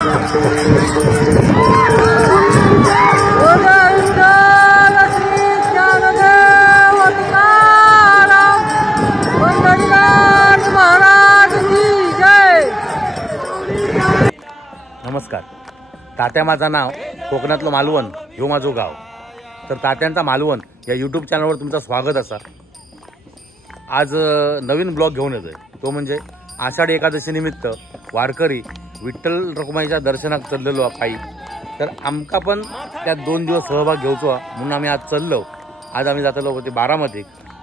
नमस्कार. तात्या माझं नाव, कोकणातलं मालवण ह्यो माझं गाव. तर तात्यांचा मालवण या यूट्यूब चॅनलवर तुमचं स्वागत असा. आज नवीन ब्लॉग घेऊन येतोय, तो म्हणजे आषाढी एकादशी निमित्त वारकरी विठ्ठल रखुमाईच्या दर्शनात चाललेलो पायी. तर आमका पण त्यात 2 दिवस सहभाग घेऊचो म्हणून आम्ही आज चाललो. आज आम्ही जातलो होते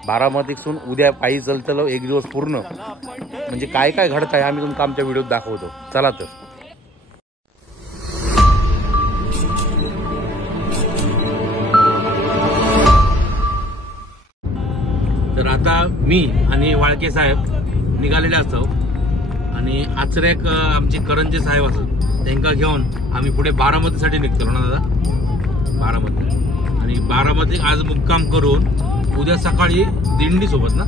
बारामतीसून उद्या पायी चलतलो 1 दिवस पूर्ण. म्हणजे काय काय घडत आहे आम्ही तुमका आमच्या व्हिडिओत दाखवतो. चला तर आता मी आणि वाळके साहेब निघालेले असतो आणि आचरेक आमचे करंजे साहेब असत त्यांना घेऊन आम्ही पुढे बारामतीसाठी निघतो ना दादा. बारामती आणि बारामती आज मुक्काम करून उद्या सकाळी दिंडी सोबत ना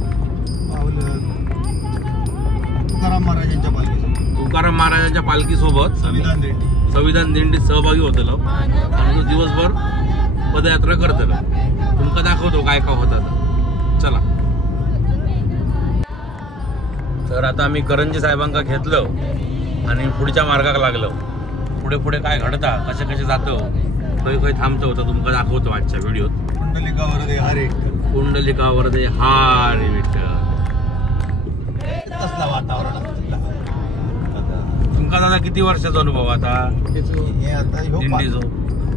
तुकाराम महाराजांच्या पालखी सोबत संविधान दिंडीत सहभागी होतलो आणि तो दिवसभर पदयात्रा करतलो. तुमका दाखवतो काय काय होतात. चला. तर आता आम्ही करंजी साहेबांका घेतलं आणि पुढच्या मार्गाला लागलो. पुढे पुढे काय घडता, कसे कसे जातो, खय थांबतो तर तुमका दाखवतो आजच्या व्हिडिओत. कुंडलिकावर दे हारे विठ्ठल. तुमका दादा किती वर्षाचा अनुभव आता दिंडीचो?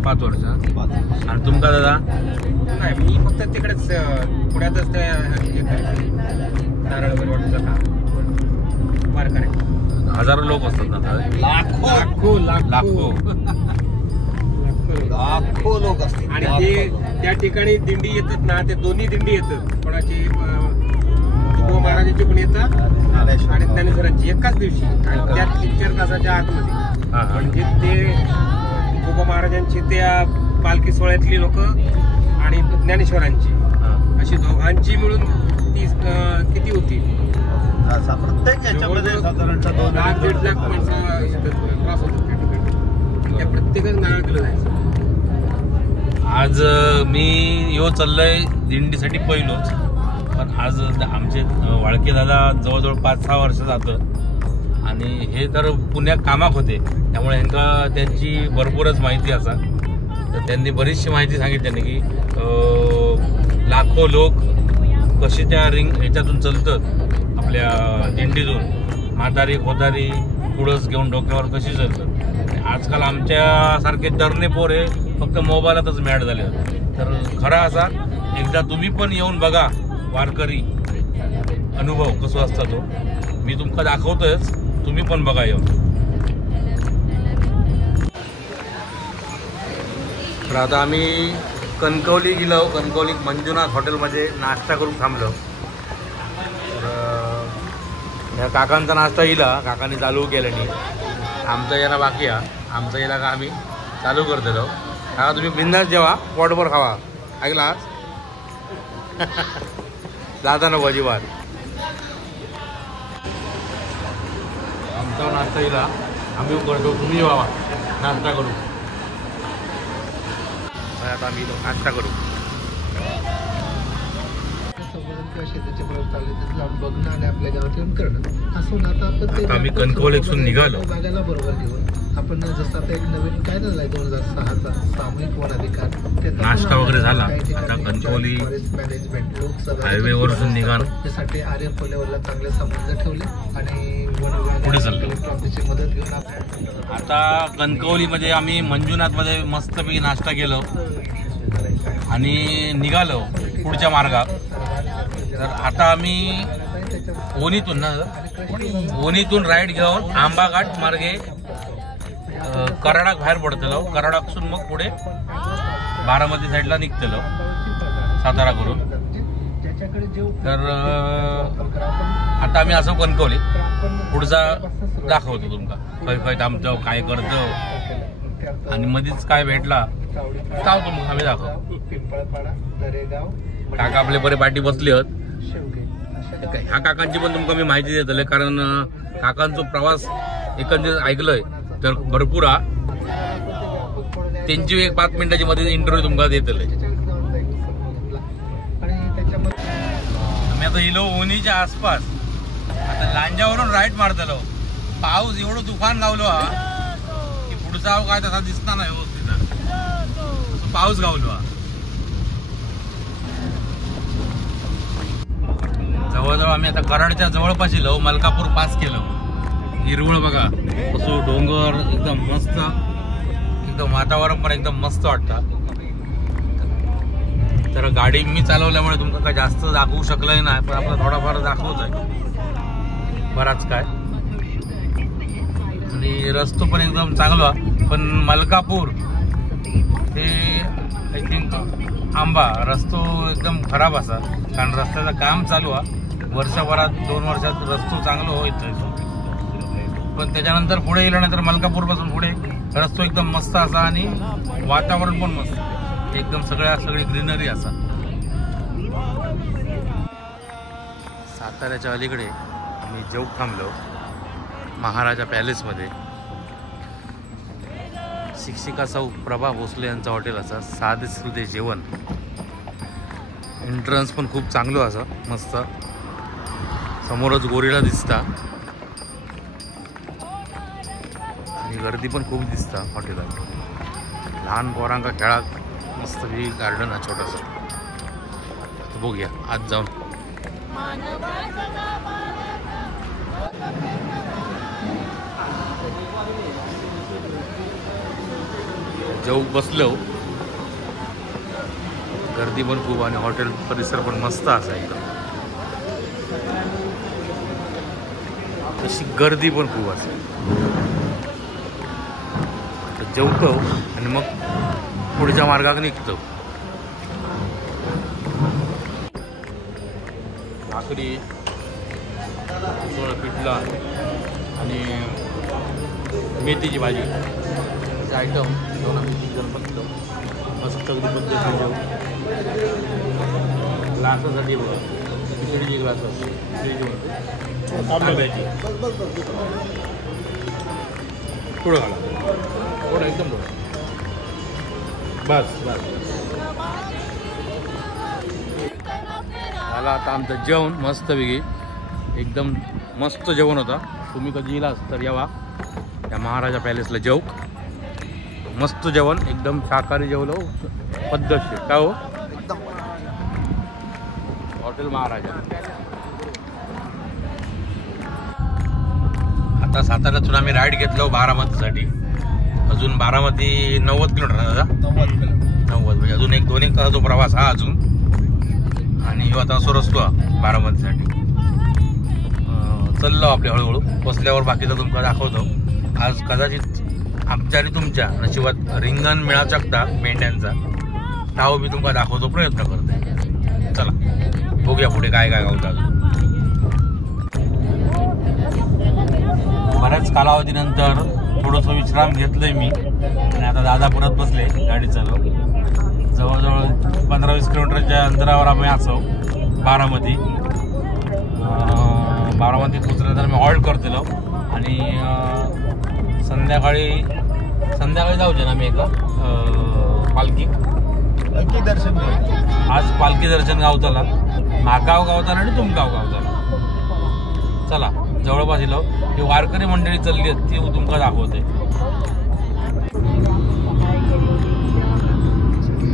5 वर्ष. आणि तुमका दादा? नाही, मी फक्त तिकडेच पुण्यातच नारळ वगैरे काम. हजारो लोक असतात ना, लाखो लोक असतात. आणि ते त्या ठिकाणी दिंडी येतात ना, ते दोन्ही दिंडी येतात. कोणाची तुकोबा महाराजांची पण येतात आणि ज्ञानेश्वरांची एकाच दिवशी. आणि त्या 3-4 तासाच्या आतमध्ये म्हणजे ते तुकोबा महाराजांची त्या पालखी सोहळ्यातली लोक आणि ज्ञानेश्वरांची अशी दोघांची मिळून 30 किती होती प्रत्येक याच्यामध्ये साधारणतः 2-1.5 लाख माणसं क्रॉस होतात त्या ठिकाणी. त्या प्रत्येकच नारळ केलं जायचं. आज मी यो चाललोय दिंडीसाठी पहिलोच. पण आज आमचे वाळके दादा जवळजवळ 5-6 वर्ष जातं आणि हे तर पुण्यात कामाक होते, त्यामुळे ह्यांका त्यांची भरपूरच माहिती असा. तर त्यांनी बरीचशी माहिती सांगितली त्यांनी की लाखो लोक कशी त्या ह्याच्यातून चालतात, आपल्या दिंडीतून म्हातारी खोतारी पुढंच घेऊन डोक्यावर कशी चालतात. आजकाल आमच्यासारखे तरणे पोर हे फक्त मोबाईलातच मॅड झाले. तर खरा असा एकदा तुम्ही पण येऊन बघा वारकरी अनुभव कसो असता तो. मी तुमका दाखवतोयच, तुम्ही पण बघा येऊन. तर आता आम्ही कणकवली गेलो. कणकवली मंजुनाथ हॉटेलमध्ये नाश्ता करून थांबलो. तर काकांचा नाश्ता येईल, काकांनी चालू केल्याने. आमचा याला बाकी आहे. आमचा याला का आम्ही चालू करतो. हा तुम्ही बिंदास जेवा, पोटभर खावा, ऐकला? जाता नको अजिबात. आमचा नाश्ता येईल, आम्ही करतो, तुम्ही जेवा नाश्ता करू. आता आम्ही नाश्ता करू. शेतीचे प्रयोग चालले तिथे जाऊन बघणं आणि आपल्या गावात येऊन करणं असं. आता आम्ही कणकवलीतून निघालो. जागाला बरोबर घेऊन आपण जसं आता एक नवीन काय झालंय 2006चा सामूहिक वन अधिकार नाश्ता वगैरे झाला. आता कणकवली हायवेवरून निघालो. त्यासाठी आर्यन लेवलला चांगले संबंध ठेवले आणि पुढे चाललो. मदत घेऊन आता कणकवलीमध्ये आम्ही मंजुनाथमध्ये मस्तपैकी नाश्ता केलो आणि निघालो पुढच्या मार्गात. तर आता आम्ही ओनीतून राईड घेऊन आंबाघाट मार्गे कराडाक बाहेर पडतलो. कराडापासून मग पुढे बारामती साईडला निघतलो सातारा करून. तर आता आम्ही असं कणकवली पुढचा दाखवतो तुमका खय खय थांबतो, काय करतो आणि मध्येच काय भेटला चालतो मग आम्ही दाखव. काका आपले बरे पाठी बसले आहेत. ह्या काकांची पण तुमका मी माहिती देतले, कारण काकांचा प्रवास एकंदरीत ऐकलंय तर भरपूर हा त्यांची एक 5 मिनिटाची मध्ये इंटरव्ह्यू तुमका देतले. आम्ही आता इलो ओनीच्या आसपास. आता लांजावरून राईट मारतलो. पाऊस एवढं तुफान गावलो हा की पुढचा काय तसा दिसता नाही व्यवस्थित. पाऊस गावलो हा. जवळजवळ आम्ही आता कराडच्या जवळपास येलो. मलकापूर पास केलं. हिरवळ बघा कसं डोंगर एकदम मस्त. एकदम वातावरण पण एकदम मस्त वाटतं. तर गाडी मी चालवल्यामुळे तुमका काय जास्त दाखवू शकलंय नाही, पण आपला थोडाफार दाखवत आहे बराच काय. आणि रस्तो पण एकदम चांगला. पण मलकापूर ते आय थिंक आंबा रस्तो एकदम खराब असा, कारण रस्त्याचं काम चालू आहे. वर्षभरात 2 वर्षात रस्तो चांगलं होईल. पण त्याच्यानंतर पुढे गेलं नाही तर मलकापूर पासून पुढे रस्तो एकदम मस्त असा आणि वातावरण पण मस्त. एकदम सगळी ग्रीनरी असा. साताऱ्याच्या अलीकडे आम्ही जेवूक थांबलो महाराजा पॅलेसमध्ये. शिक्षिका सौ प्रभा भोसले यांचं हॉटेल असा. साधे सुधे जेवण. एंट्रन्स पण खूप चांगलं असं मस्त. समोरच गोरीला दिसता आणि गर्दी पण खूप दिसता हॉटेलात. लहान पोरांका खेळात मस्त ही गार्डन आहे छोटंसं. बघूया आज जाऊन. जेवूक बसलो. गर्दी पण खूप आणि हॉटेल परिसर पण मस्त असा एकदम. तशी गर्दी पण खूप असे. जेवतो आणि मग पुढच्या मार्गाक निघतो. भाकरी पिठला आणि मेथीची भाजी आयटम घेऊन आम्ही मस्त अगदी पद्धतीने जेवू. ग्लासासाठी बघा खिचडीची ग्लास तांब्याची पुढं घाला. थोडं एकदम बघा. बस बस झाला आता आमचं जेवण मस्तपैकी. एकदम मस्त जेवण होता. तुम्ही कधी येलास तर यावा त्या महाराजा पॅलेसला जेवूक. मस्त जेवण एकदम शाकाहारी जेवलो पद्धतशीर. काय हो हॉटेल महाराजा. आता साताऱ्यातून आम्ही राईड घेतलो बारामतीसाठी. अजून बारामती 90 किलोमीटर दादा. 90 म्हणजे अजून 1-2 तासाचा प्रवास हा अजून. आणि ह्यो आता असो रस्तो बारामतीसाठी. चाललो आपल्या हळूहळू. बसल्यावर बाकीचं तुमका दाखवतो. आज कदाचित आमच्या आणि तुमच्या नशिबात रिंगण मिळा शकता मेंढ्यांचा. ताव मी तुमका दाखवतो प्रयत्न करते. चला बघूया पुढे काय काय गावतं. बऱ्याच कालावधीनंतर थोडंसं विश्राम घेतलंय मी आणि आता दादा परत बसले गाडी चालव. जवळजवळ 15-20 किलोमीटरच्या अंतरावर आम्ही असो बारामती. बारामतीत पोचल्यानंतर मी हॉल्ट करतेलो आणि संध्याकाळी जाऊचे ना मी एका पालखी दर्शन. आज पालखी दर्शन गावताला. मागाव गावताला आणि तुमगाव गावताला. चला जवळपास येलो. ती वारकरी मंडळी चालली आहेत ती तुमका दाखवते.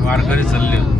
वारकरी चालले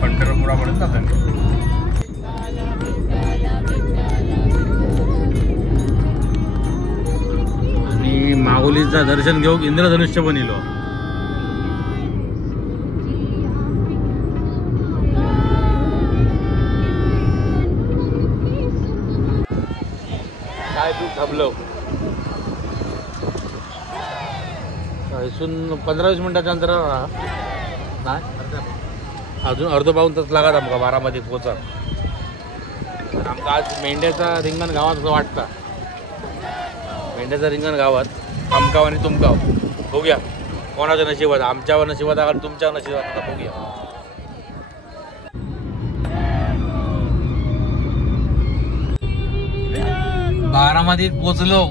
पंढरपुरापर्यंत जातात. आणि माऊलीचं दर्शन घेऊ इंद्रधनुष्य पण येलो. थांबलो. इथून 15-20 मिनिटाच्या अंतरावर नाही, अजून अर्ध पाऊण तास लागत आमका बारामतीत पोचा. आमका आज मेंढ्याचा रिंगण गावात असं वाटतं. मेंढ्याचा रिंगण गावात आमकाव आणि तुमकाव. बघूया कोणाच्या नशिबात, आमच्यावर नशिबात आणि तुमच्या नशिबात. आता बघूया. बारामतीत पोचलो.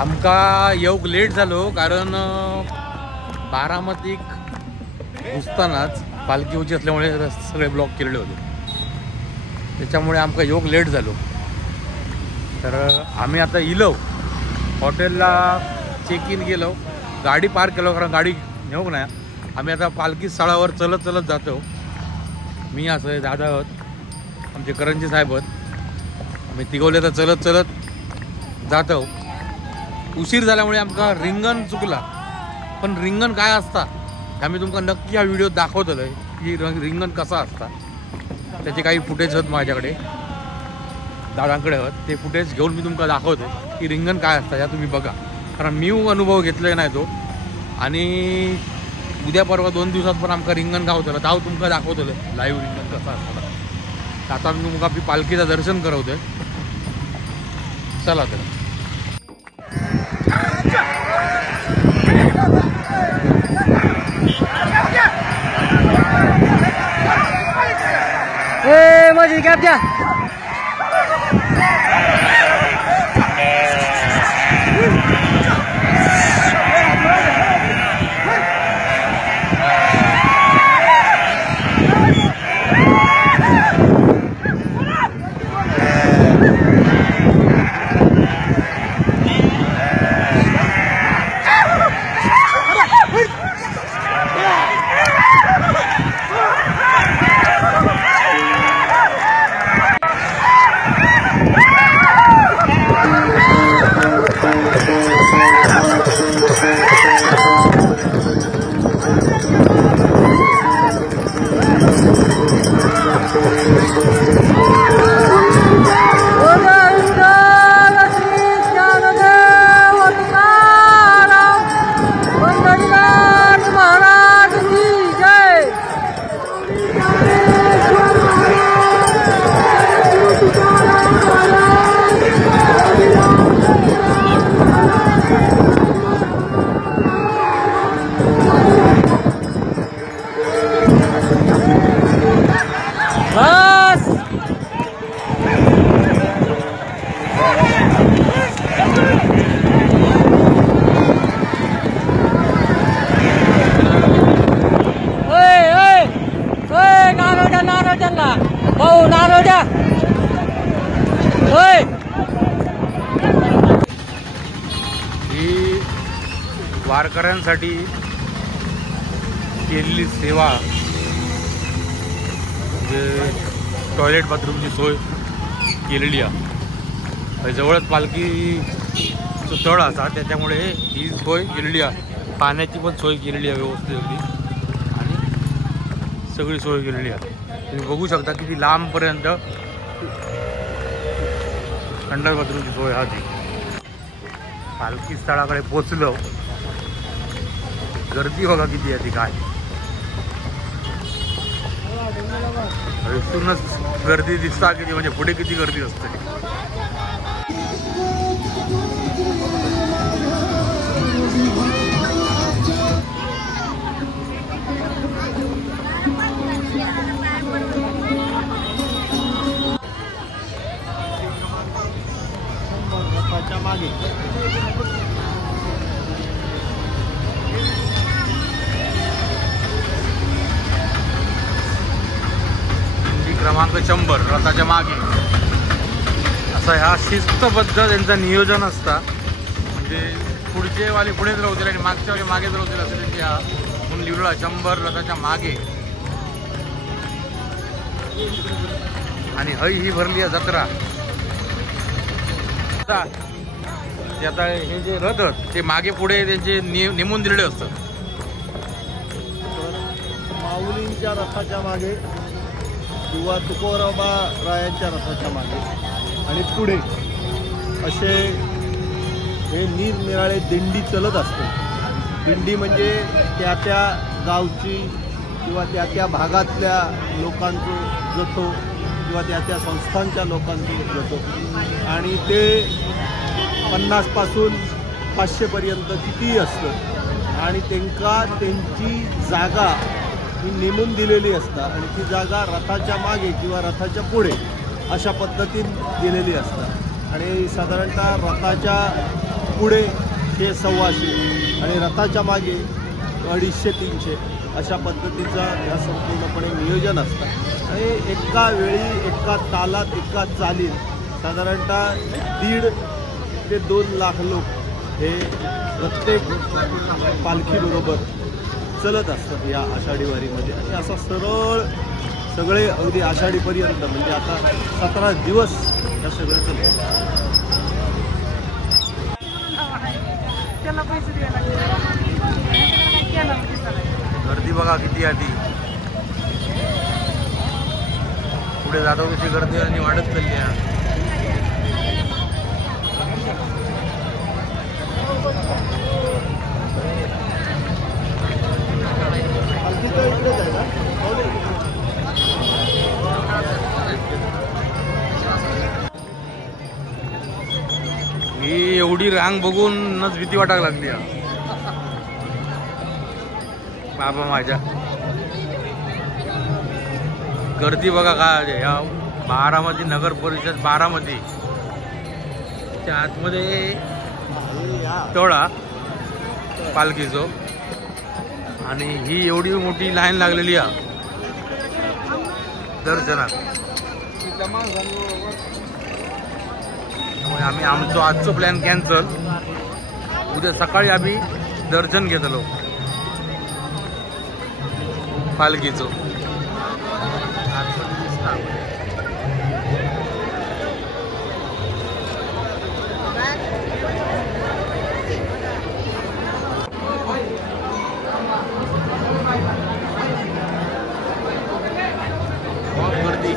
आमका येऊक लेट झालो कारण बारामतीक घुसतानाच पालखी उची असल्यामुळे सगळे ब्लॉक केलेले होते. त्याच्यामुळे आमका येऊक लेट झालो. तर आम्ही आता इलो हॉटेलला चेक इन केलो, गाडी पार्क केलो कारण गाडी नेऊक नाही. आम्ही आता पालखी स्थळावर चलत चलत जातो. मी असं दादा आहोत, आमचे करंजी साहेब आहेत. आम्ही तिघवले तर चलत चलत जातो. उशीर झाल्यामुळे आमका रिंगण चुकला. पण रिंगण काय असता आम्ही तुमका नक्की हा व्हिडिओ दाखवतलो की रिंगण कसा असता. त्याचे काही फुटेज आहेत माझ्याकडे, दादांकडे आहेत. ते फुटेज घेऊन मी तुमका दाखवतो की रिंगण काय असतं. या तुम्ही बघा, कारण मी अनुभव घेतलेला नाही तो. आणि उद्या परवा 2 दिवसात पण आमका रिंगण गावतलं ताव तुमका दाखवतलं लाईव्ह रिंगण कसं असतं. आता मी तुमका आपली पालखीचं दर्शन करवतोय. चला तर. माझी कॅब द्या. वारकऱ्यांसाठी केलेली सेवा म्हणजे टॉयलेट बाथरूमची सोय केलेली आहे. जवळच पालखीचं तळ असा, त्याच्यामुळे ही सोय केलेली आहे. पाण्याची पण सोय केलेली आहे व्यवस्थित अगदी, आणि सगळी सोय केलेली आहे. तुम्ही बघू शकता किती लांबपर्यंत अंडर बाथरूमची सोय हा. ती पालखी स्थळाकडे पोचलो. गर्दी बघा किती आहे ती. काय इथूनच गर्दी दिसता किती, म्हणजे पुढे किती गर्दी असते. मागे क्रमांक 100 रथाच्या मागे असा ह्या शिस्तबद्ध त्यांचं नियोजन असतं. म्हणजे पुढचे वाले पुढेच राहतील आणि मागच्या वाले मागेच राहतील असं त्यांची हा म्हणून लिहिलं 100 रथाच्या मागे. आणि हई ही भरली आहे जत्रा. आता हे जे रथ ते मागे पुढे त्यांचे नेमून दिलेले असतात. माऊलींच्या रथाच्या मागे किंवा तुकोराबारायांच्या रथाच्या मागे आणि पुढे असे हे निरनिराळे दिंडी चलत असते. दिंडी म्हणजे त्या त्या गावची किंवा त्या त्या भागातल्या लोकांचं जथो किंवा त्या त्या संस्थांच्या लोकांचं जथो आणि ते 50 पासून 500 पर्यंत कितीही असतं आणि त्यांची जागा ही नेमून दिलेली असतात आणि ती जागा रथाच्या मागे किंवा रथाच्या पुढे अशा पद्धतीने दिलेली असतात आणि साधारणतः रथाच्या पुढे हे 125 आणि रथाच्या मागे 250-300 अशा पद्धतीचं ह्या संपूर्णपणे नियोजन असतं आणि एका वेळी एका तालात एका चालीत साधारणतः 1.5 ते 2 लाख लोक हे प्रत्येक पालखीबरोबर चलत असतात या आषाढी वारीमध्ये आणि असा सरळ सगळे अगदी आषाढीपर्यंत म्हणजे आता 17 दिवस या सगळं चलतं. गर्दी बघा किती आधी पुढे जातो कशी गर्दी आणि वाढत चालली आहे. ही एवढी रांग बघूनच भीती वाटायला लागली बाबा माझ्या. गर्दी बघा काय या बारामती नगर परिषद बारामती त्या आतमध्ये टोळा पालखीचो आणि ही एवढी मोठी लाईन लागलेली आहे दर्शनात. त्यामुळे आम्ही आमचो आजचो प्लॅन कॅन्सल. उद्या सकाळी आम्ही दर्शन घेतलो पालखीचो. गर्दी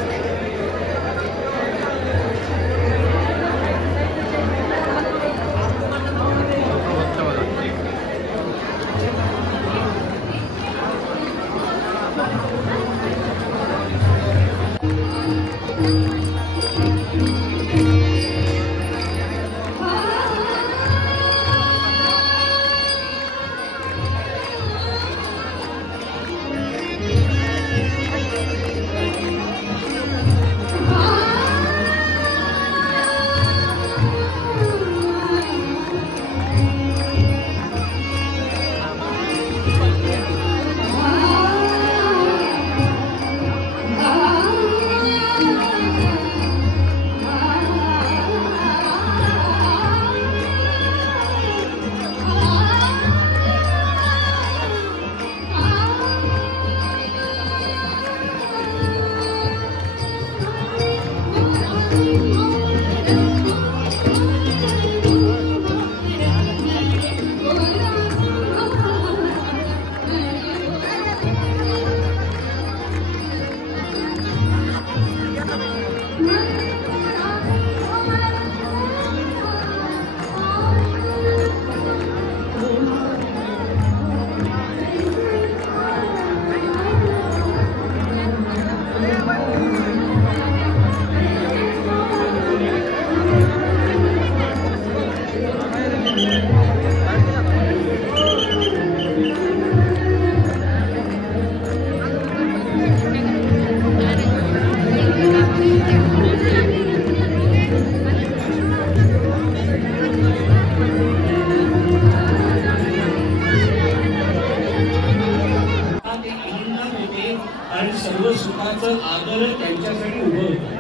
सर्व सुखाचं आदर त्यांच्यासाठी उभं होतं.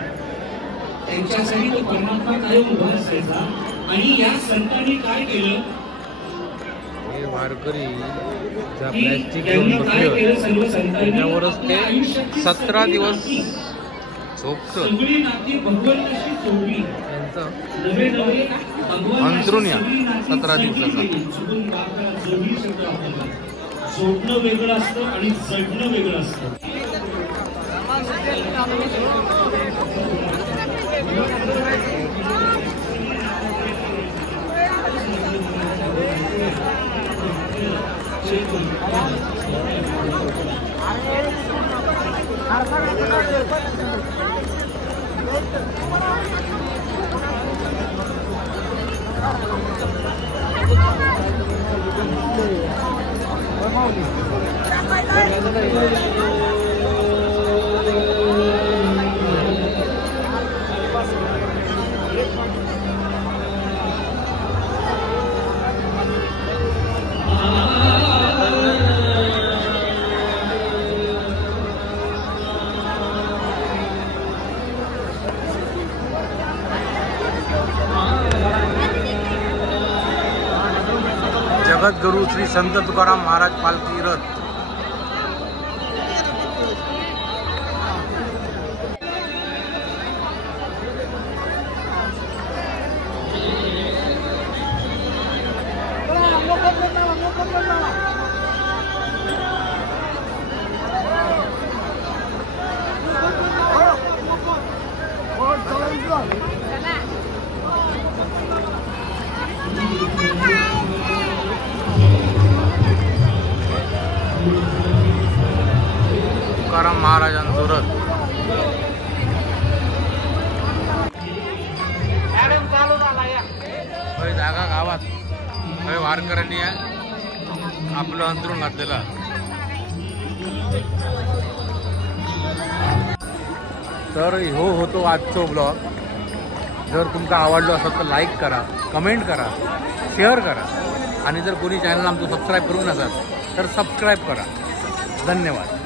त्यांच्यासाठी तो परमात्मा कायम उभा असायचा. आणि या संतांनी काय केलं, वारकरी प्लॅस्टिक घेऊन त्यावरच ते 17 दिवस झोपतं. सगळी नाती भगवंताशी जोडली. नवे नवे अंतरून या 17 दिवसाचा. जोडणं वेगळं असतं आणि जडणं वेगळं असतं. जगद्गुरु श्री संत तुकाराम महाराज पालखी रथ. तुकाराम महाराजांचं रथ. काही जागा गावात काही वारकऱ्यांनी आपलं अंतरून घातलेलं. तर हो होतो आजचा ब्लॉग. जर तुमका आवडलो असेल तर लाईक करा, कमेंट करा, शेअर करा आणि जर कोणी चॅनल आमचं सबस्क्राईब करू नसाल तर सबस्क्राईब करा. धन्यवाद.